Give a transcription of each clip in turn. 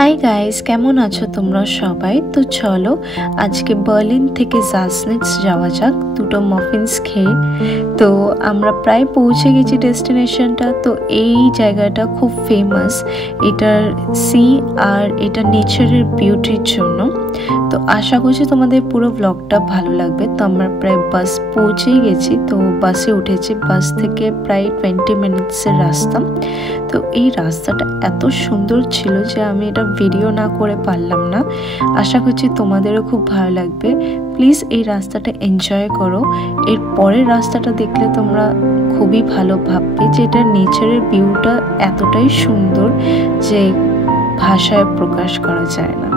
Hi guys, কেমন আছো তোমরা সবাই? তো চলো আজকে বার্লিন থেকে জাসনিটস যাওয়া যাক দুটো মাফিনস খেয়ে। তো আমরা প্রায় পৌঁছে গেছি ডেস্টিনেশনটা। তো এই জায়গাটা খুব ফেমাস এটার সি আর এটা নেচারের বিউটির জন্য। তো আশা করছি তোমাদের পুরো ব্লগটা ভালো লাগবে। তো আমরা প্রায় বাস পৌঁছেই গেছি, তো বাসে উঠেছি। বাস থেকে প্রায় 20 মিনিটসের রাস্তা। তো এই রাস্তাটা এত সুন্দর ছিল যে আমি এটা ভিডিও না করে পারলাম না। আশা করছি তোমাদেরও খুব ভালো লাগবে। প্লিজ এই রাস্তাটা এনজয় করো। এর পরের রাস্তাটা দেখলে তোমরা খুবই ভালো ভাববে যে এটা নেচারের ভিউটা এতটাই সুন্দর যে ভাষায় প্রকাশ করা যায় না।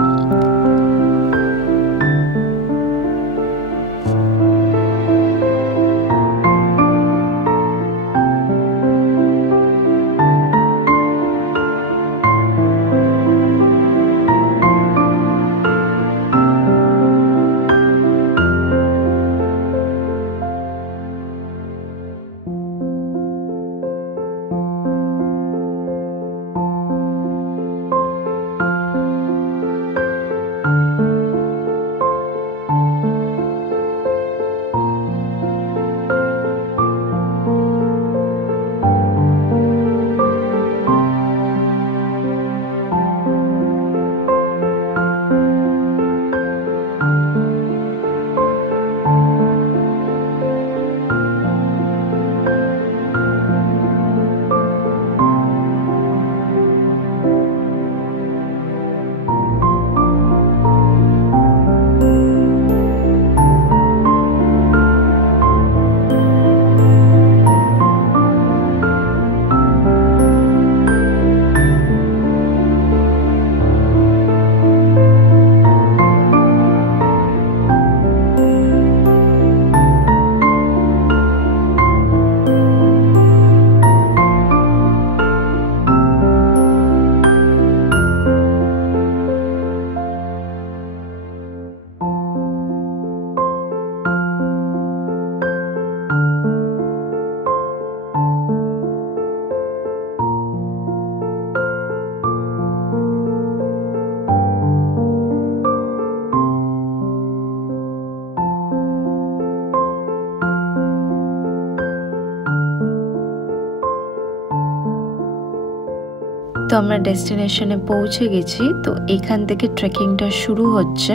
তো আমরা ডেস্টিনেশনে পৌঁছে গেছি। তো এখান থেকে ট্রেকিংটা শুরু হচ্ছে,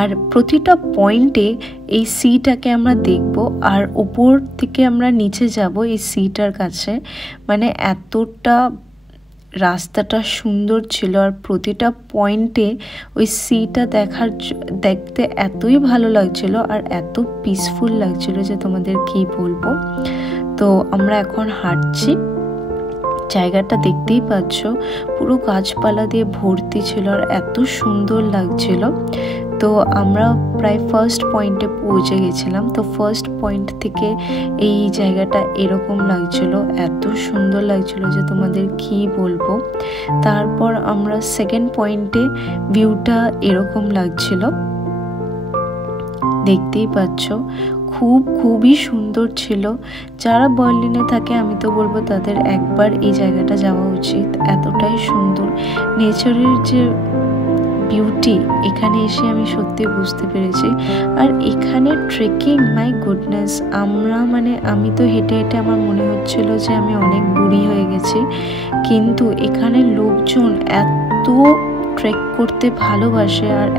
আর প্রতিটা পয়েন্টে এই সিটাকে আমরা দেখব, আর উপর থেকে আমরা নিচে যাব এই সিটার কাছে। মানে এতটা রাস্তাটা সুন্দর ছিল, আর প্রতিটা পয়েন্টে ওই সিটা দেখতে এতই ভালো লাগছিল আর এত পিসফুল লাগছিল যে তোমাদের কি বলবো। তো আমরা এখন হাঁটছি। জায়গাটা দেখতেই পাচ্ছ পুরো গাছপালা দিয়ে ভর্তি ছিল আর এত সুন্দর লাগছিল। তো আমরা প্রায় ফার্স্ট পয়েন্টে পৌঁছে গেছিলাম। তো ফার্স্ট পয়েন্ট থেকে এই জায়গাটা এরকম লাগছিল, এত সুন্দর লাগছিল যে তোমাদের কি বলবো। তারপর আমরা সেকেন্ড পয়েন্টে ভিউটা এরকম লাগছিল, দেখতেই পাচ্ছ খুবই সুন্দর ছিল। যারা বার্লিনে থাকে আমি তো বলবো তাদের একবার এই জায়গাটা যাওয়া উচিত। এতটাই সুন্দর নেচারের যে বিউটি এখানে এসে আমি সত্যি বুঝতে পেরেছি। আর এখানে ট্রেকিং, মাই গুডনেস, আমি তো হেঁটে হেঁটে আমার মনে হচ্ছিল যে আমি অনেক বুড়ি হয়ে গেছি, কিন্তু এখানে লোকজন এত ট্রেক করতে ভালোবাসে আর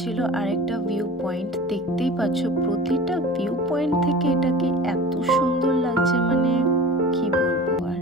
ছিল আরেকটা ভিউ পয়েন্ট। দেখতেই পাচ্ছ প্রতিটা ভিউ পয়েন্ট থেকে এটাকে এত সুন্দর লাগছে, মানে কি বলবো আর।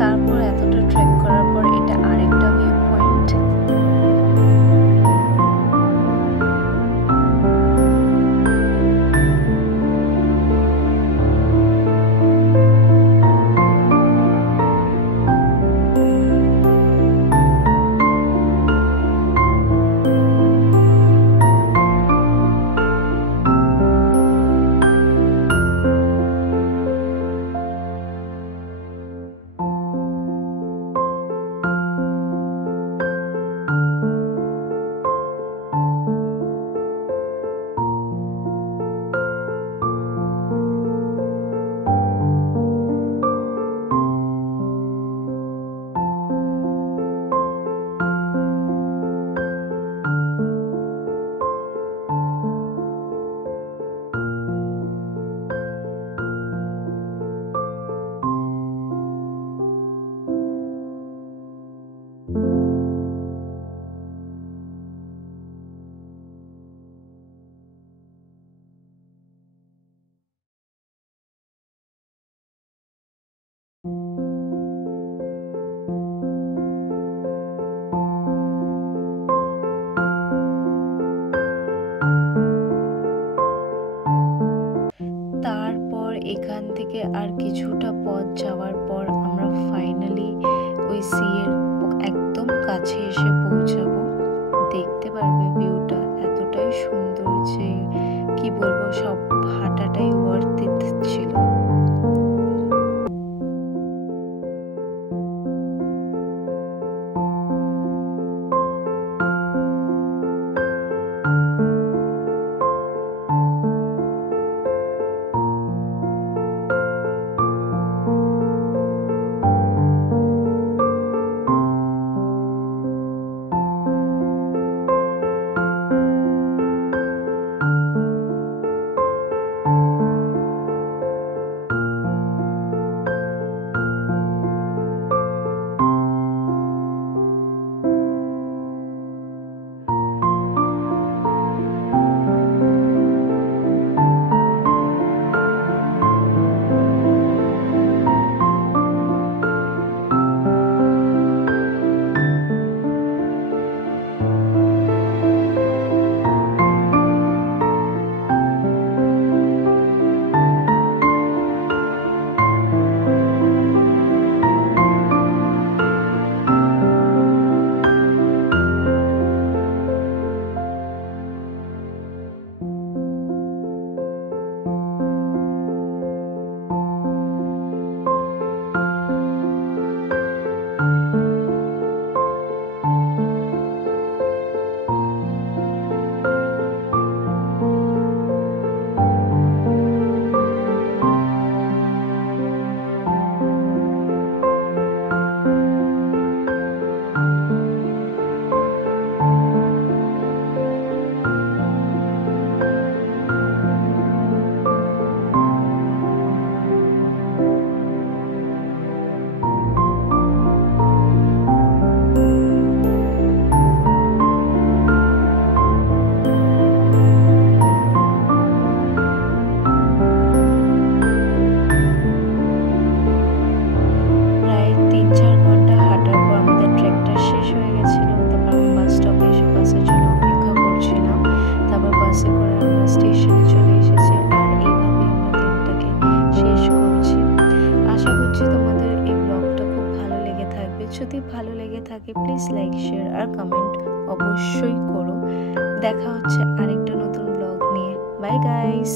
তারপর এতটা ট্রেক করার পর এটা আরেকটা ভিউ পয়েন্ট। তারপর এখান থেকে আর কিছুটা পথ যাওয়ার পর আমরা ফাইনালি ওই সি এর একদম কাছে এসে পৌঁছাবো। দেখতে পারবে ভিউটা এতটাই সুন্দর যে কি বলবো, সব হাঁটাটাই ওয়ার্থ ইট ছিল। যদি ভালো লেগে থাকে প্লিজ লাইক শেয়ার আর কমেন্ট অবশ্যই করো। দেখা হচ্ছে আরেকটা নতুন ব্লগ নিয়ে। Bye guys.